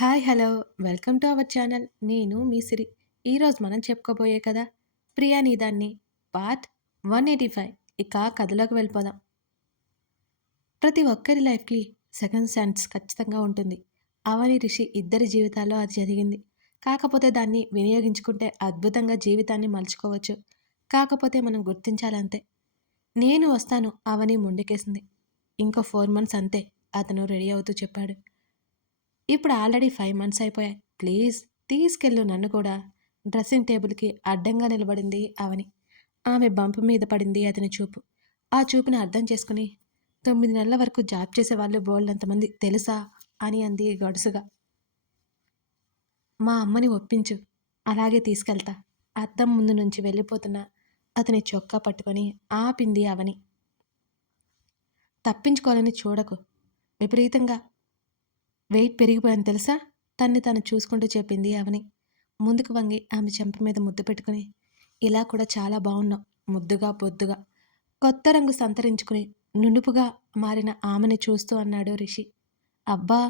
Hi hello. Welcome to our channel. నేను మీ సిరి. ఈరోజు మనం చెప్పుకోబోయే కదా ప్రియా నీదాన్ని పార్ట్ వన్ ఎయిటీ ఫైవ్. ఇక కథలోకి వెళ్ళిపోదాం. ప్రతి ఒక్కరి లైఫ్కి సెకండ్ ఛాన్స్ ఖచ్చితంగా ఉంటుంది. అవని రిషి ఇద్దరి జీవితాల్లో అది జరిగింది. కాకపోతే దాన్ని వినియోగించుకుంటే అద్భుతంగా జీవితాన్ని మలుచుకోవచ్చు. కాకపోతే మనం గుర్తించాలంతే. నేను వస్తాను అవని ముండికేసింది. ఇంకో ఫోర్ మంత్స్ అంతే అతను రెడీ అవుతూ చెప్పాడు. ఇప్పుడు ఆల్రెడీ ఫైవ్ మంత్స్ అయిపోయాయి. ప్లీజ్ తీసుకెళ్ళు నన్ను కూడా. డ్రెస్సింగ్ టేబుల్కి అడ్డంగా నిలబడింది అవని. ఆమె బంపు మీద పడింది అతని చూపు. ఆ చూపుని అర్థం చేసుకుని తొమ్మిది నెలల వరకు జాబ్ చేసే వాళ్ళు బోల్డంతమంది తెలుసా? అని అంది గడుసుగా. మా అమ్మని ఒప్పించు. అలాగే తీసుకెళ్తా. అద్దం ముందు నుంచి వెళ్ళిపోతున్న. అతని చొక్కా పట్టుకొని ఆపింది అవని. తప్పించుకోవాలని చూడకు. విపరీతంగా వెయిట్ పెరిగిపోయాను తెలుసా? తన్ని తను చూసుకుంటూ చెప్పింది అవని. ముందుకు వంగి ఆమె చెంప మీద ముద్దు పెట్టుకుని ఇలా కూడా చాలా బాగున్నావు ముద్దుగా బొద్దుగా కొత్త రంగు సంతరించుకుని నునుపుగా మారిన ఆమెని చూస్తూ అన్నాడు రిషి. అబ్బా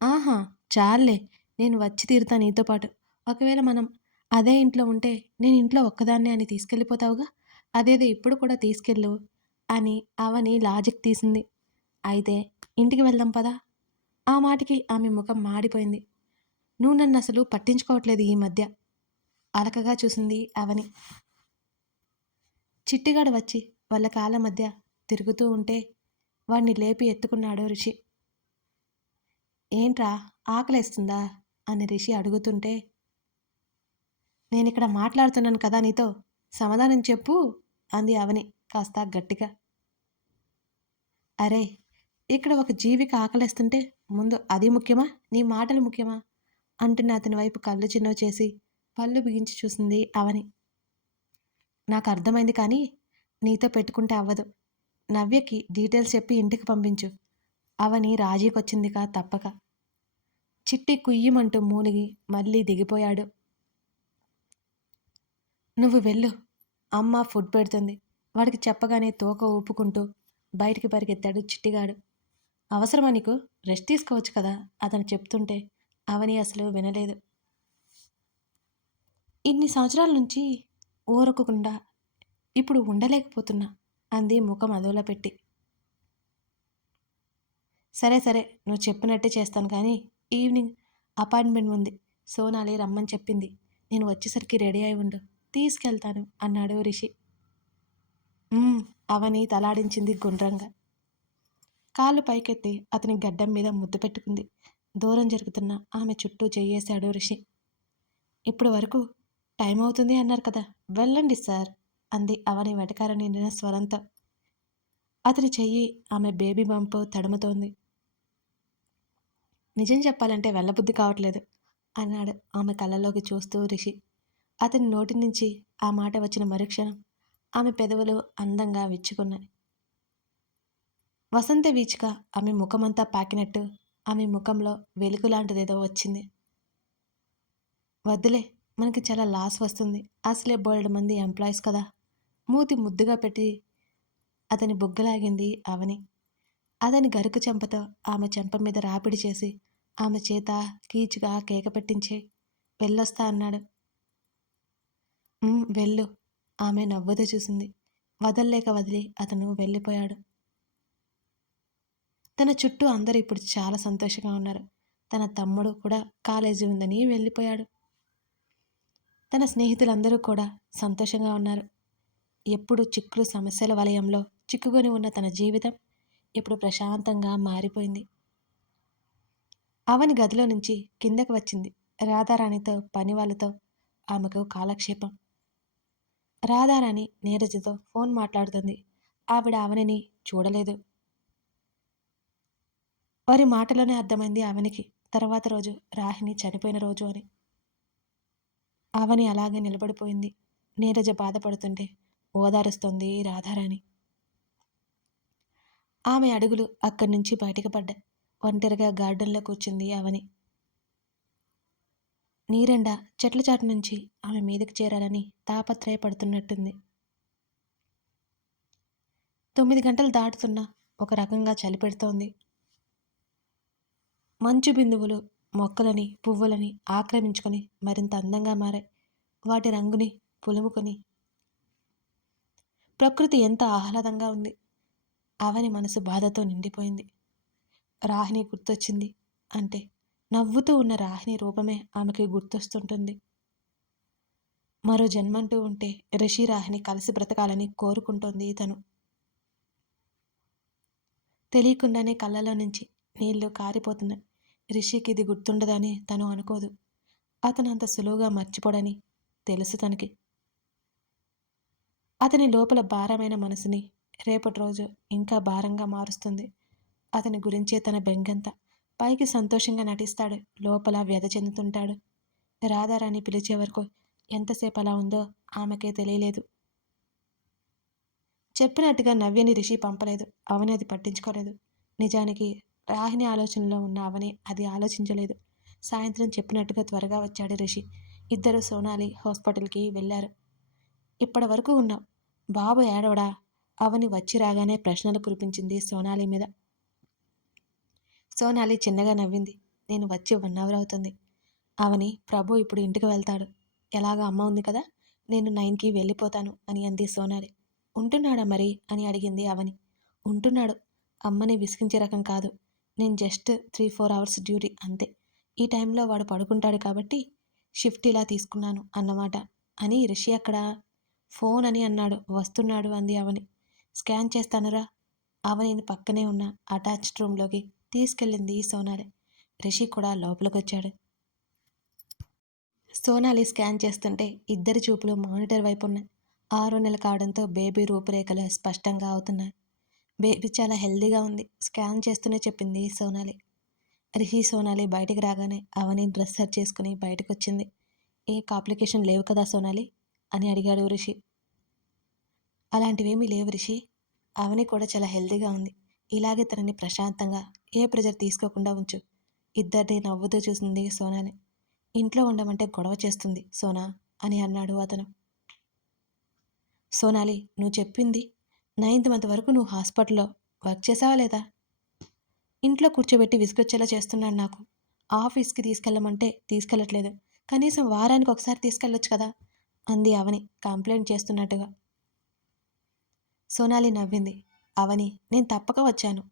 ఆహా చాలే నేను వచ్చి తీరుతా నీతో పాటు. ఒకవేళ మనం అదే ఇంట్లో ఉంటే నేను ఇంట్లో ఒక్కదాన్నే అని తీసుకెళ్ళిపోతావుగా? అదేదో ఇప్పుడు కూడా తీసుకెళ్ళు అని అవని లాజిక్ తీసింది. అయితే ఇంటికి వెళ్దాం పదా? ఆ మాటికి ఆమె ముఖం మాడిపోయింది. నువ్వు నన్ను అసలు పట్టించుకోవట్లేదు ఈ మధ్య. అలకగా చూసింది అవని. చిట్టిగాడు వచ్చి వాళ్ళ కాళ్ళ మధ్య తిరుగుతూ ఉంటే వాణ్ణి లేపి ఎత్తుకున్నాడు రిషి. ఏంట్రా ఆకలేస్తుందా? అని రిషి అడుగుతుంటే నేను ఇక్కడ మాట్లాడుతున్నాను కదా నీతో? సమాధానం చెప్పు అంది అవని కాస్త గట్టిగా. అరే ఇక్కడ ఒక జీవికి ఆకలిస్తుంటే ముందు అది ముఖ్యమా? నీ మాటలు ముఖ్యమా? అంటున్న అతని వైపు కళ్ళు చిన్నవి చేసి పళ్ళు బిగించి చూసింది అవని. నాకు అర్థమైంది కానీ నీతో పెట్టుకుంటే అవ్వదు. నవ్యకి డీటెయిల్స్ చెప్పి ఇంటికి పంపించు. అవని రాజీకొచ్చిందిగా తప్పక. చిట్టి కుయ్యమంటూ మూలిగి మళ్ళీ దిగిపోయాడు. నువ్వు వెళ్ళు. అమ్మ ఫుడ్ పెడుతుంది. వాడికి చెప్పగానే తోక ఊపుకుంటూ బయటికి పరిగెత్తాడు చిట్టిగాడు. అవసరమా నీకు? రెస్ట్ తీసుకోవచ్చు కదా? అతను చెప్తుంటే అవని అసలు వినలేదు. ఇన్ని సంవత్సరాల నుంచి ఊరకకుండా ఇప్పుడు ఉండలేకపోతున్నా అంది ముఖం అదోలా పెట్టి. సరే సరే నువ్వు చెప్పినట్టే చేస్తాను కానీ ఈవినింగ్ అపాయింట్మెంట్ ఉంది సోనాలి రమ్మని చెప్పింది. నేను వచ్చేసరికి రెడీ అయి ఉండు తీసుకెళ్తాను అన్నాడు రిషి. అవని తలాడించింది గుండ్రంగా. కాళ్ళు పైకెత్తి అతని గడ్డం మీద ముద్దు పెట్టుకుంది. దూరం జరుగుతున్న ఆమె చుట్టూ చెయ్యేశాడు రిషి. ఇప్పుడు వరకు టైం అవుతుంది అన్నారు కదా వెళ్ళండి సార్ అంది అవని వెటకార నిండిన స్వరంతో. అతని చెయ్యి ఆమె బేబీ బంపు తడుముతోంది. నిజం చెప్పాలంటే వెళ్ళబుద్ధి కావట్లేదు అన్నాడు ఆమె కళ్ళలోకి చూస్తూ రిషి. అతని నోటి నుంచి ఆ మాట వచ్చిన మరుక్షణం ఆమె పెదవులు అందంగా విచ్చుకున్నాయి. వసంత వీచిక ఆమె ముఖమంతా పాకినట్టు ఆమె ముఖంలో వెలుగు లాంటిదేదో వచ్చింది. వద్దులే మనకి చాలా లాస్ వస్తుంది. అసలే బోల్డ్ మంది ఎంప్లాయీస్ కదా. మూతి ముద్దుగా పెట్టి అతని బుగ్గలాగింది అవని. అతని గరుకు చెంపతో ఆమె చెంప మీద రాపిడి చేసి ఆమె చేత కీచుగా కేక పెట్టించే వెళ్ళొస్తా అన్నాడు. వెళ్ళు ఆమె నవ్వుతూ చూసింది. వదల్లేక వదిలి అతను వెళ్ళిపోయాడు. తన చుట్టూ అందరూ ఇప్పుడు చాలా సంతోషంగా ఉన్నారు. తన తమ్ముడు కూడా కాలేజీ ఉందని వెళ్ళిపోయాడు. తన స్నేహితులందరూ కూడా సంతోషంగా ఉన్నారు. ఎప్పుడు చిక్కులు సమస్యల వలయంలో చిక్కుకొని ఉన్న తన జీవితం ఇప్పుడు ప్రశాంతంగా మారిపోయింది. అవని గదిలో నుంచి కిందకి వచ్చింది రాధారాణితో పని వాళ్ళతో ఆమెకు కాలక్షేపం. రాధారాణి నీరజతో ఫోన్ మాట్లాడుతుంది. ఆవిడ అవనిని చూడలేదు. వారి మాటలోనే అర్థమైంది ఆమెనికి. తర్వాత రోజు రాహిని చనిపోయిన రోజు అని. ఆవని అలాగే నిలబడిపోయింది. నీరజ బాధపడుతుంటే ఓదారుస్తోంది రాధారాణి. ఆమె అడుగులు అక్కడి నుంచి బయటకు పడ్డాయి ఒంటరిగా గార్డెన్లో కూర్చుంది ఆవని. నీరెండ చెట్ల చాటు నుంచి ఆమె మీదకి చేరాలని తాపత్రయపడుతున్నట్టుంది. తొమ్మిది గంటలు దాటుతున్నా ఒక రకంగా చలి పెడుతోంది మంచు బిందువులు మొక్కలని పువ్వులని ఆక్రమించుకొని మరింత అందంగా మారాయి. వాటి రంగుని పులుముకొని ప్రకృతి ఎంత ఆహ్లాదంగా ఉంది. అవని మనసు బాధతో నిండిపోయింది. రాహిణి గుర్తొచ్చింది అంటే నవ్వుతూ ఉన్న రాహిణి రూపమే ఆమెకి గుర్తొస్తుంటుంది. మరో జన్మంటూ ఉంటే రిషి రాహిని కలిసి బ్రతకాలని కోరుకుంటోంది తను తెలియకుండానే కళ్ళలో నుంచి నీళ్ళు కారిపోతున్నాయి. రిషికి ఇది గుర్తుండదని తను అనుకోదు. అతను అంత సులువుగా మర్చిపోడని తెలుసు తనకి. అతని లోపల భారమైన మనసుని రేపటి రోజు ఇంకా భారంగా మారుస్తుంది. అతని గురించే తన బెంగంత పైకి సంతోషంగా నటిస్తాడు. లోపల వ్యధ చెందుతుంటాడు. రాధారాణి పిలిచే వరకు ఎంతసేపు అలా ఉందో ఆమెకే తెలియలేదు. చెప్పినట్టుగా నవ్యని రిషి పంపలేదు. అవని అది పట్టించుకోలేదు. నిజానికి రాహిణి ఆలోచనలో ఉన్న అవని అది ఆలోచించలేదు. సాయంత్రం చెప్పినట్టుగా త్వరగా వచ్చాడు రిషి. ఇద్దరు సోనాలి హాస్పిటల్కి వెళ్ళారు. ఇప్పటి వరకు ఉన్నాం. బాబు ఏడవడా? అవని వచ్చి రాగానే ప్రశ్నలు కురిపించింది సోనాలి మీద. సోనాలి చిన్నగా నవ్వింది. నేను వచ్చి వన్ అవర్ అవుతుంది. అవని ప్రభు ఇప్పుడు ఇంటికి వెళ్తాడు. ఎలాగా అమ్మ ఉంది కదా? నేను నైన్కి వెళ్ళిపోతాను అని అంది సోనాలి. ఉంటున్నాడా మరి? అని అడిగింది అవని. ఉంటున్నాడు. అమ్మని విసిగించే రకం కాదు. నేను just three four hours duty అంతే. ఈ టైంలో వాడు పడుకుంటాడు కాబట్టి షిఫ్ట్ ఇలా తీసుకున్నాను అన్నమాట అని రిషి అక్కడ ఫోన్ అని అన్నాడు. వస్తున్నాడు అంది అవని. స్కాన్ చేస్తానురా. అవనిని పక్కనే ఉన్న అటాచ్డ్ రూమ్లోకి తీసుకెళ్ళింది సోనాలి. రిషి కూడా లోపలికి వచ్చాడు సోనాలి స్కాన్ చేస్తుంటే ఇద్దరి చూపులు మానిటర్ వైపు ఉన్నాయి ఆరు నెలలు కావడంతో బేబీ రూపురేఖలు స్పష్టంగా అవుతున్నాయి. బేబీ చాలా హెల్దీగా ఉంది. స్కాన్ చేస్తూనే చెప్పింది సోనాలి. రిషి సోనాలి బయటికి రాగానే అవని డ్రెస్ సెట్ చేసుకుని బయటకు వచ్చింది ఏ కాంప్లికేషన్ లేవు కదా సోనాలి? అని అడిగాడు రిషి. అలాంటివేమీ లేవు రిషి. అవని కూడా చాలా హెల్దీగా ఉంది. ఇలాగే తనని ప్రశాంతంగా ఏ ప్రెజర్ తీసుకోకుండా ఉంచు. ఇద్దరిని నవ్వుతూ చూసింది సోనాని ఇంట్లో ఉండమంటే గొడవ చేస్తుంది సోనా అని అన్నాడు అతను. సోనాలి నువ్వు చెప్పింది నైన్త్ మంత్ వరకు నువ్వు హాస్పిటల్లో వర్క్ చేసావా లేదా? ఇంట్లో కూర్చోబెట్టి విసుగొచ్చేలా చేస్తున్నాడు నాకు. ఆఫీస్కి తీసుకెళ్ళమంటే తీసుకెళ్ళట్లేదు. కనీసం వారానికి ఒకసారి తీసుకెళ్ళొచ్చు కదా? అంది అవని కంప్లైంట్ చేస్తున్నట్టుగా. సోనాలి నవ్వింది. అవని నేను తప్పక వచ్చాను.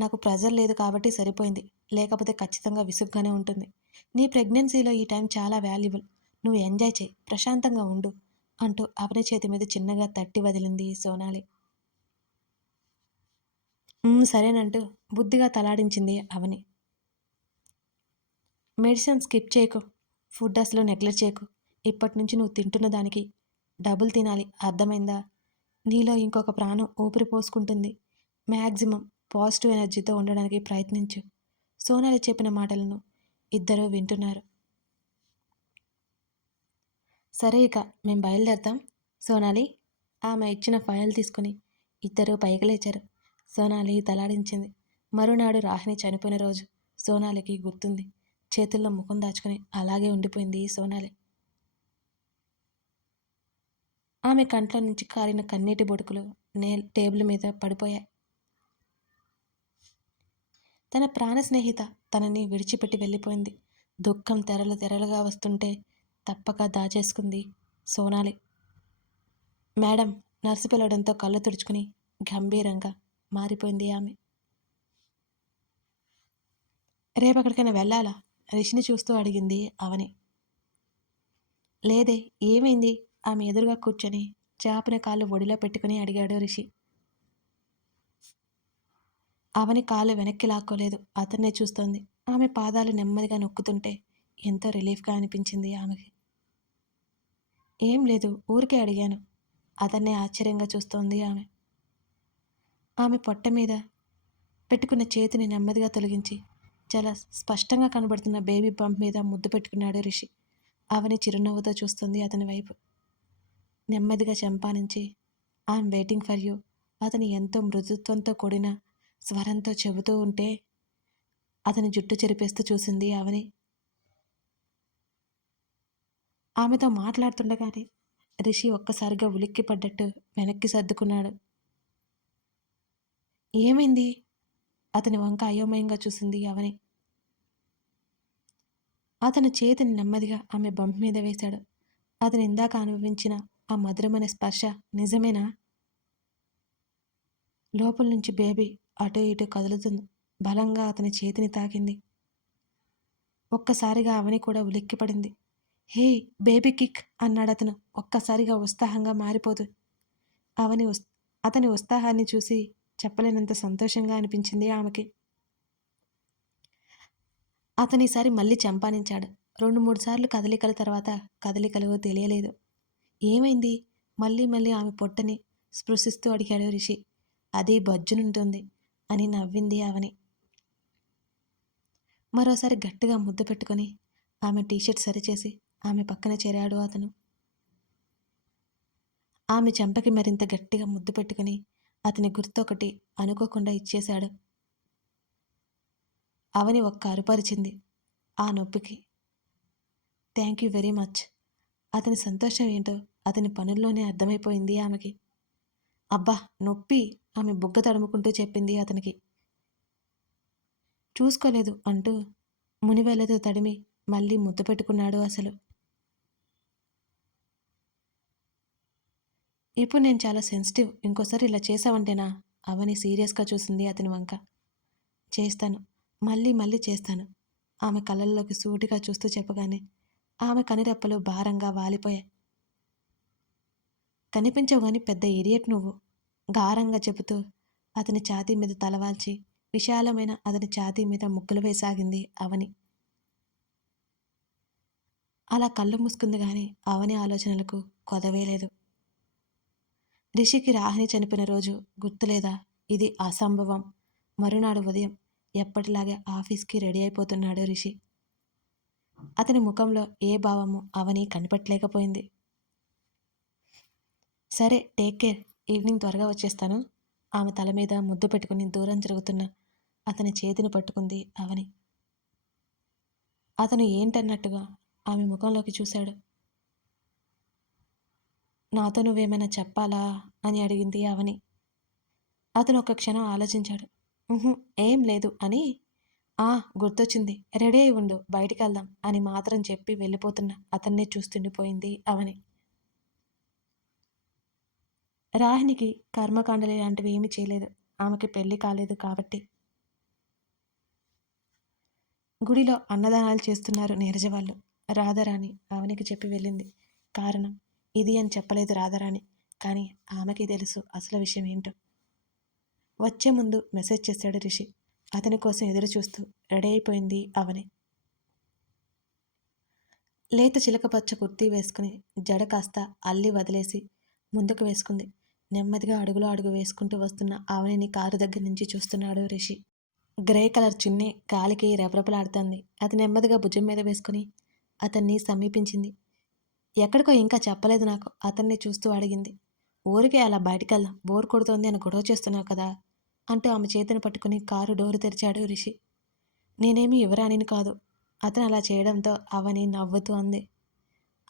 నాకు ప్రెజర్ లేదు కాబట్టి సరిపోయింది. లేకపోతే ఖచ్చితంగా విసుగ్గానే ఉంటుంది. నీ ప్రెగ్నెన్సీలో ఈ టైం చాలా వాల్యుబుల్. నువ్వు ఎంజాయ్ చేయి. ప్రశాంతంగా ఉండు అంటూ అవని చేతి మీద చిన్నగా తట్టి వదిలింది సోనాలి. సరేనంటూ బుద్ధిగా తలాడించింది అవని. మెడిసిన్ స్కిప్ చేయకు ఫుడ్ అసలు నెగ్లెక్ట్ చేయకు. ఇప్పటి నుంచి నువ్వు తింటున్న దానికి డబుల్ తినాలి అర్థమైందా? నీలో ఇంకొక ప్రాణం ఊపిరి పోసుకుంటుంది. మ్యాక్సిమం పాజిటివ్ ఎనర్జీతో ఉండడానికి ప్రయత్నించు. సోనాలి చెప్పిన మాటలను ఇద్దరూ వింటున్నారు. సరే ఇక మేము బయలుదేరతాం. సోనాలి ఆమె ఇచ్చిన ఫైల్ తీసుకుని ఇద్దరూ పైకి లేచారు. సోనాలి తలాడించింది. మరునాడు రాహిని చనిపోయిన రోజు సోనాలికి గుర్తుంది. చేతుల్లో ముఖం దాచుకుని అలాగే ఉండిపోయింది సోనాలి. ఆమె కంట్లో నుంచి కారిన కన్నీటి బొడుకులు నే టేబుల్ మీద పడిపోయాయి. తన ప్రాణ స్నేహిత తనని విడిచిపెట్టి వెళ్ళిపోయింది. దుఃఖం తెరలు తెరలుగా వస్తుంటే తప్పక దాచేసుకుంది సోనాలి. మేడం నర్సు పిలవడంతో కళ్ళు తుడుచుకుని గంభీరంగా మారిపోయింది ఆమె. రేపక్కడికైనా వెళ్ళాలా? రిషిని చూస్తూ అడిగింది అవని. లేదే ఏమైంది? ఆమె ఎదురుగా కూర్చొని చేపని కాళ్ళు ఒడిలో పెట్టుకుని అడిగాడు రిషి. అవని కాళ్ళు వెనక్కి లాక్కోలేదు. అతన్నే చూస్తోంది. ఆమె పాదాలు నెమ్మదిగా నొక్కుతుంటే ఎంతో రిలీఫ్గా అనిపించింది ఆమెకి. ఏం లేదు ఊరికే అడిగాను. అతన్నే ఆశ్చర్యంగా చూస్తోంది ఆమె. ఆమె పొట్ట మీద పెట్టుకున్న చేతిని నెమ్మదిగా తొలగించి చాలా స్పష్టంగా కనబడుతున్న బేబీ బంప్ మీద ముద్దు పెట్టుకున్నాడు రిషి. అవని చిరునవ్వుతో చూస్తుంది అతని వైపు. నెమ్మదిగా చంపానించి ఐఎమ్ వెయిటింగ్ ఫర్ యూ. అతని ఎంతో మృదుత్వంతో కూడిన స్వరంతో చెబుతూ ఉంటే అతని జుట్టు చెరిపేస్తూ చూసింది అవని ఆమెతో మాట్లాడుతుండగానే రిషి ఒక్కసారిగా ఉలిక్కి పడ్డట్టు వెనక్కి సర్దుకున్నాడు. ఏమైంది? అతని వంక అయోమయంగా చూసింది అవని అతను చేతిని నెమ్మదిగా ఆమె బంప్ మీద వేశాడు. అతను ఇందాక అనుభవించిన ఆ మధురమైన స్పర్శ నిజమేనా? లోపల నుంచి బేబీ అటు ఇటు కదులుతుంది. బలంగా అతని చేతిని తాకింది. ఒక్కసారిగా అవని కూడా ఉలిక్కిపడింది. హే బేబీ కిక్ అన్నాడు అతను. ఒక్కసారిగా ఉత్సాహంగా మారిపోతూ. అవని ఉస్ అతని ఉత్సాహాన్ని చూసి చెప్పలేనంత సంతోషంగా అనిపించింది ఆమెకి. అతను ఈసారి మళ్ళీ చంపానించాడు. రెండు మూడు సార్లు కదలికల తర్వాత కదలికలు తెలియలేదు. ఏమైంది? మళ్ళీ మళ్ళీ ఆమె పొట్టని స్పృశిస్తూ అడిగాడు రిషి. అది బజ్జునుంటుంది అని నవ్వింది ఆమెని. మరోసారి గట్టిగా ముద్దు పెట్టుకొని ఆమె టీషర్ట్ సరిచేసి ఆమె పక్కన చేరాడు అతను. ఆమె చెంపకి మరింత గట్టిగా ముద్దు పెట్టుకుని అతని గుర్తొకటి అనుకోకుండా ఇచ్చేశాడు. అవని ఒక్క అరుపరిచింది ఆ నొప్పికి. Thank you very much. అతని సంతోషం ఏంటో అతని పనుల్లోనే అర్థమైపోయింది ఆమెకి. అబ్బా నొప్పి ఆమె బుగ్గ తడుముకుంటూ చెప్పింది అతనికి. చూసుకోలేదు అంటూ మునివేళ్ళతో తడిమి మళ్ళీ ముద్దు పెట్టుకున్నాడు అసలు. ఇప్పుడు నేను చాలా సెన్సిటివ్. ఇంకోసారి ఇలా చేసావంటేనా? అవని సీరియస్గా చూసింది అతని వంక. చేస్తాను. మళ్ళీ మళ్ళీ చేస్తాను. ఆమె కళ్ళల్లోకి సూటిగా చూస్తూ చెప్పగానే ఆమె కనిరెప్పలు భారంగా వాలిపోయాయి. కనిపించవని పెద్ద ఇడియట్ నువ్వు. గారంగా చెబుతూ అతని ఛాతీ మీద తలవాల్చి విశాలమైన అతని ఛాతీ మీద ముగ్గులు వేసాగింది అవని. అలా కళ్ళు మూసుకుంది కానీ అవని ఆలోచనలకు కొదవేలేదు. రిషికి రాహిని చనిపోయిన రోజు గుర్తులేదా? ఇది అసంభవం. మరునాడు ఉదయం ఎప్పటిలాగే ఆఫీస్కి రెడీ అయిపోతున్నాడు రిషి. అతని ముఖంలో ఏ భావము అవని కనిపెట్టలేకపోయింది. సరే టేక్ కేర్. ఈవినింగ్ త్వరగా వచ్చేస్తాను. ఆమె తల మీద ముద్దు పెట్టుకుని దూరం జరుగుతున్న అతని చేతిని పట్టుకుంది అవని. అతను ఏంటన్నట్టుగా ఆమె ముఖంలోకి చూశాడు. నాతో నువ్వేమైనా చెప్పాలా? అని అడిగింది అవని. అతను ఒక క్షణం ఆలోచించాడు. ఏం లేదు అని. ఆ గుర్తొచ్చింది. రెడీ అయి ఉండు బయటికి వెళ్దాం అని మాత్రం చెప్పి వెళ్ళిపోతున్న అతన్నే చూస్తుండిపోయింది అవని. రాహినికి కర్మకాండలు లాంటివి ఏమీ చేయలేదు. ఆమెకి పెళ్ళి కాలేదు కాబట్టి. గుడిలో అన్నదానాలు చేస్తున్నారు నీరజ వాళ్ళు. రాధారాణి అవనికి చెప్పి వెళ్ళింది. కారణం? ఇది అని చెప్పలేదు రాధారాణి. కానీ ఆమెకి తెలుసు అసలు విషయం ఏంటో. వచ్చే ముందు మెసేజ్ చేశాడు రిషి. అతని కోసం ఎదురు చూస్తూ రెడీ అయిపోయింది అవని. లేత చిలకపచ్చ కుర్తీ వేసుకుని జడ కాస్త అల్లి వదిలేసి ముందుకు వేసుకుంది. నెమ్మదిగా అడుగులో అడుగు వేసుకుంటూ వస్తున్న ఆవనిని కారు దగ్గర నుంచి చూస్తున్నాడు రిషి. గ్రే కలర్ చున్నీ గాలికి రెపరెపలాడుతుంది. అది నెమ్మదిగా భుజం మీద వేసుకుని అతన్ని సమీపించింది. ఎక్కడికో ఇంకా చెప్పలేదు నాకు. అతన్ని చూస్తూ అడిగింది. ఊరికే అలా బయటికి వెళ్దాం బోర్ కొడుతోంది అని గొడవ చేస్తున్నావు కదా? అంటూ ఆమె చేతిని పట్టుకుని కారు డోరు తెరిచాడు రిషి. నేనేమి యువరాణిని కాదు. అతను అలా చేయడంతో అవని నవ్వుతూ అంది.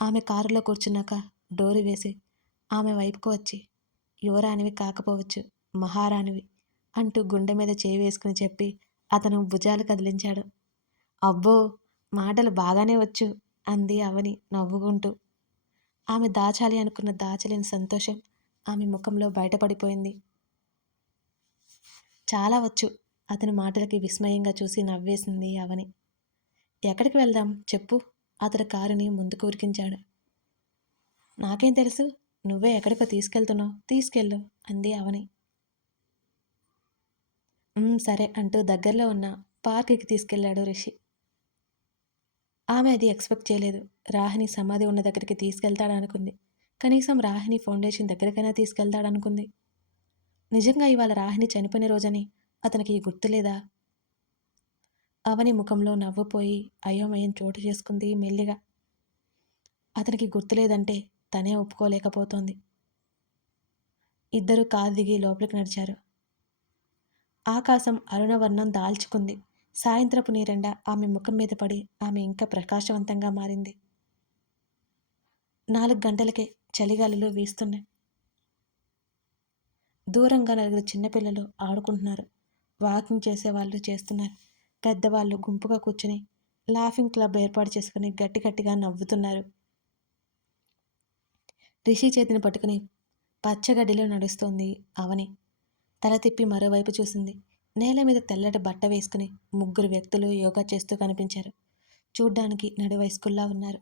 ఆమె కారులో కూర్చున్నాక డోరు వేసి ఆమె వైపుకు వచ్చి యువరాణివి కాకపోవచ్చు మహారాణివి అంటూ గుండె మీద చేయి వేసుకుని చెప్పి అతను భుజాలు కదిలించాడు. అబ్బో మాటలు బాగానే వచ్చు అంది అవని నవ్వుకుంటూ. ఆమె దాచాలి అనుకున్న దాచలేని సంతోషం ఆమె ముఖంలో బయటపడిపోయింది. చాలా వచ్చు. అతని మాటలకి విస్మయంగా చూసి నవ్వేసింది అవని. ఎక్కడికి వెళ్దాం? చెప్పు. అతడు కారుని ముందుకు ఉరికించాడు. నాకేం తెలుసు? నువ్వే ఎక్కడికో తీసుకెళ్తున్నావు. తీసుకెళ్ళు అంది అవని. సరే అంటూ దగ్గరలో ఉన్న పార్క్కి తీసుకెళ్ళాడు రిషి. ఆమె అది ఎక్స్పెక్ట్ చేయలేదు. రాహిని సమాధి ఉన్న దగ్గరికి తీసుకెళ్తాడనుకుంది. కనీసం రాహిని ఫౌండేషన్ దగ్గరికైనా తీసుకెళ్తాడనుకుంది. నిజంగా ఇవాళ రాహిని చనిపోయిన రోజని అతనికి గుర్తులేదా? అవని ముఖంలో నవ్వుపోయి అయోమయం చోటు చేసుకుంది మెల్లిగా. అతనికి గుర్తులేదంటే తనే ఒప్పుకోలేకపోతోంది. ఇద్దరు కారు దిగి లోపలికి నడిచారు. ఆకాశం అరుణవర్ణం దాల్చుకుంది. సాయంత్రపు నీరెండ ఆమె ముఖం మీద పడి ఆమె ఇంకా ప్రకాశవంతంగా మారింది. నాలుగు గంటలకే చలిగాలులు వీస్తున్నాయి. దూరంగా నలుగురు చిన్నపిల్లలు ఆడుకుంటున్నారు. వాకింగ్ చేసేవాళ్ళు చేస్తున్నారు. పెద్దవాళ్ళు గుంపుగా కూర్చుని లాఫింగ్ క్లబ్ ఏర్పాటు చేసుకుని గట్టి గట్టిగా నవ్వుతున్నారు. రిషి చేతిని పట్టుకుని పచ్చగడ్డిలో నడుస్తోంది అవని. తల తిప్పి మరోవైపు చూసింది. నేల మీద తెల్లటి బట్ట వేసుకుని ముగ్గురు వ్యక్తులు యోగా చేస్తూ కనిపించారు. చూడ్డానికి నడు వయస్కుల్లా ఉన్నారు.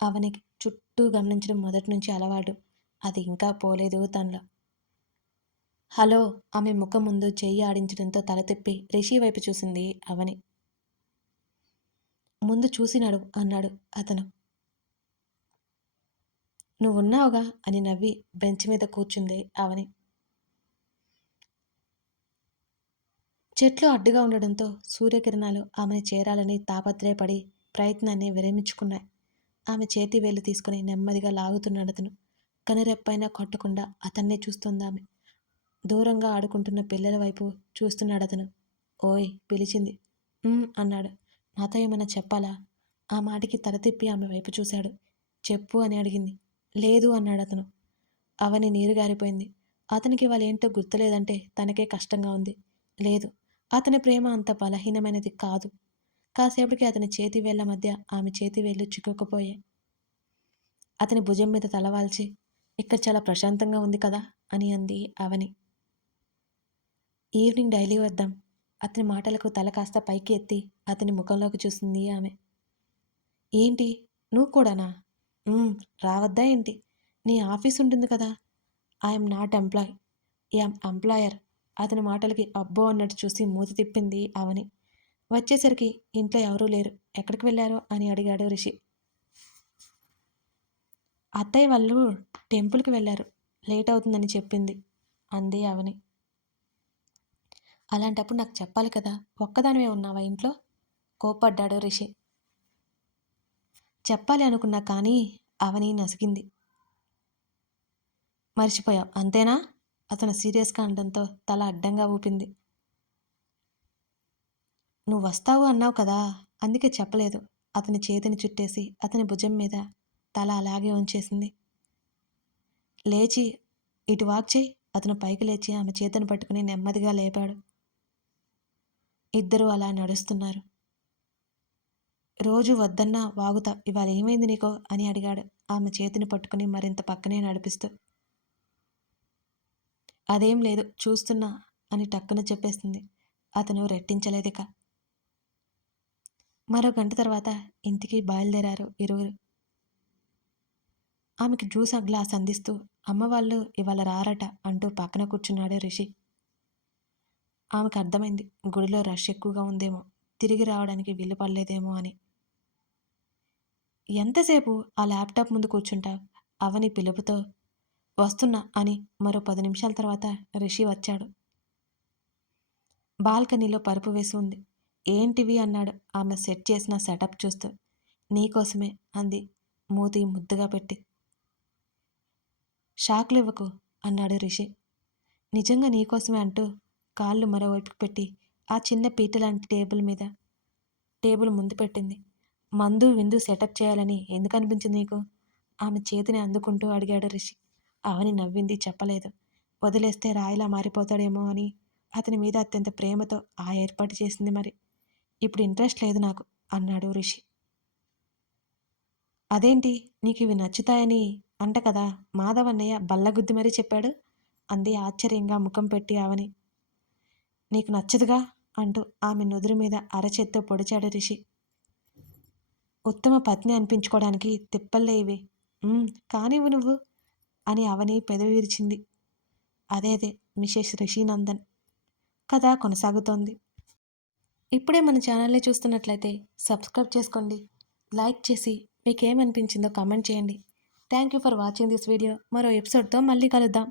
అవనికి చుట్టూ గమనించడం మొదటి నుంచి అలవాటు. అది ఇంకా పోలేదు తనలో. హలో! ఆమె ముఖం ముందు చెయ్యి ఆడించడంతో తల తిప్పి రిషి వైపు చూసింది అవని. ముందు చూసినాడు అన్నాడు అతను. నువ్వున్నావుగా అని నవ్వి బెంచ్ మీద కూర్చుంది అవని. చెట్లు అడ్డుగా ఉండడంతో సూర్యకిరణాలు ఆమెను చేరాలని తాపత్రయపడి ప్రయత్నాన్ని విరమించుకున్నాయి. ఆమె చేతి వేలు తీసుకుని నెమ్మదిగా లాగుతున్నాడు అతను కనురెప్పైనా కొట్టకుండా అతన్నే చూస్తుంది ఆమె. దూరంగా ఆడుకుంటున్న పిల్లల వైపు చూస్తున్నాడు అతను ఓయ్ పిలిచింది. అన్నాడు. నాతో ఏమైనా చెప్పాలా? ఆ మాటికి తల తిప్పి ఆమె వైపు చూశాడు. చెప్పు అని అడిగింది. లేదు అన్నాడు అతను. అవని నీరు గారిపోయింది. అతనికి వాళ్ళేంటో గుర్తులేదంటే తనకే కష్టంగా ఉంది. లేదు అతని ప్రేమ అంత బలహీనమైనది కాదు. కాసేపటికి అతని చేతి వేళ్ళ మధ్య ఆమె చేతి వేళ్ళు చిక్కుకుపోయాయి. అతని భుజం మీద తలవాల్చి ఇక్కడ చాలా ప్రశాంతంగా ఉంది కదా అని అంది అవని. ఈవినింగ్ డైలీ వద్దాం అతని మాటలకు తల కాస్త పైకి ఎత్తి అతని ముఖంలోకి చూసింది ఆమె. ఏంటి? నువ్వు కూడానా? రావద్దా ఏంటి? నీ ఆఫీస్ ఉంటుంది కదా. I'm not employ. I'm employer. అతని మాటలకి అబ్బో అన్నట్టు చూసి మూతి తిప్పింది అవని వచ్చేసరికి ఇంట్లో ఎవరూ లేరు. ఎక్కడికి వెళ్ళారో అని అడిగాడు రిషి. అత్తయ్య వాళ్ళు టెంపుల్కి వెళ్ళారు. లేట్ అవుతుందని చెప్పింది అంది అవని అలాంటప్పుడు నాకు చెప్పాలి కదా ఒక్కదానివే ఉన్నావా ఇంట్లో? కోప్పడ్డాడు రిషి. చెప్పాలి అనుకున్నా కానీ అవని నసిగింది. మర్చిపోయావు అంతేనా? అతను సీరియస్గా అనడంతో తల అడ్డంగా ఊపింది. నువ్వు వస్తావు అన్నావు కదా అందుకే చెప్పలేదు. అతని చేతిని చుట్టేసి అతని భుజం మీద తల అలాగే ఉంచేసింది. లేచి ఇటు వాక్ చేయి. అతను పైకి లేచి ఆమె చేతిని పట్టుకుని నెమ్మదిగా లేపాడు. ఇద్దరూ అలా నడుస్తున్నారు. రోజు వద్దన్నా వాగుతా ఇవాళ ఏమైంది నీకో? అని అడిగాడు. ఆమె చేతిని పట్టుకుని మరింత పక్కనే నడిపిస్తూ అదేం లేదు చూస్తున్నా అని టక్కున చెప్పేస్తుంది. అతను రెట్టించలేదిక. మరో గంట తర్వాత ఇంటికి బయలుదేరారు ఇరువురు. ఆమెకి జ్యూస్ ఆ గ్లాస్ అందిస్తూ అమ్మ వాళ్ళు ఇవాళ రారట అంటూ పక్కన కూర్చున్నాడు రిషి. ఆమెకు అర్థమైంది గుడిలో రష్ ఎక్కువగా ఉందేమో తిరిగి రావడానికి వీలు పడలేదేమో అని. ఎంతసేపు ఆ ల్యాప్టాప్ ముందు కూర్చుంటావు? అవని పిలుపుతో వస్తున్నా అని మరో పది నిమిషాల తర్వాత రిషి వచ్చాడు. బాల్కనీలో పరుపు వేసి ఉంది. ఏంటివి? అన్నాడు ఆమె సెట్ చేసిన సెటప్ చూస్తూ. నీకోసమే అంది మూతి ముద్దుగా పెట్టి. షాక్లు ఇవ్వకు అన్నాడు రిషి. నిజంగా నీకోసమే అంటూ కాళ్ళు మరోవైపుకి పెట్టి ఆ చిన్న పీట లాంటి టేబుల్ మీద టేబుల్ ముందు పెట్టింది. మందు విందు సెటప్ చేయాలని ఎందుకు అనిపించింది నీకు? ఆమె చేతిని అందుకుంటూ అడిగాడు రిషి. అవని నవ్వింది చెప్పలేదు. వదిలేస్తే రాయిలా మారిపోతాడేమో అని అతని మీద అత్యంత ప్రేమతో ఆ ఏర్పాటు చేసింది మరి. ఇప్పుడు ఇంట్రెస్ట్ లేదు నాకు అన్నాడు రిషి. అదేంటి నీకు ఇవి నచ్చుతాయని అంట కదా మాధవన్నయ్య బల్లగుద్ది మరీ చెప్పాడు అంది ఆశ్చర్యంగా ముఖం పెట్టి ఆవని నీకు నచ్చదుగా అంటూ ఆమె నుదురు మీద అరచేత్తో పొడిచాడు రిషి. ఉత్తమ పత్ని అనిపించుకోవడానికి తిప్పల్లే ఇవి కానివ్వు నువ్వు అని అవని పెదవి విరిచింది అదే అదే మిసెస్ రిషినందన్. కథ కొనసాగుతోంది. ఇప్పుడే మన ఛానల్ని చూస్తున్నట్లయితే సబ్స్క్రైబ్ చేసుకోండి. లైక్ చేసి మీకేమనిపించిందో కామెంట్ చేయండి. Thank you for watching this video. మరో ఎపిసోడ్తో మళ్ళీ కలుద్దాం.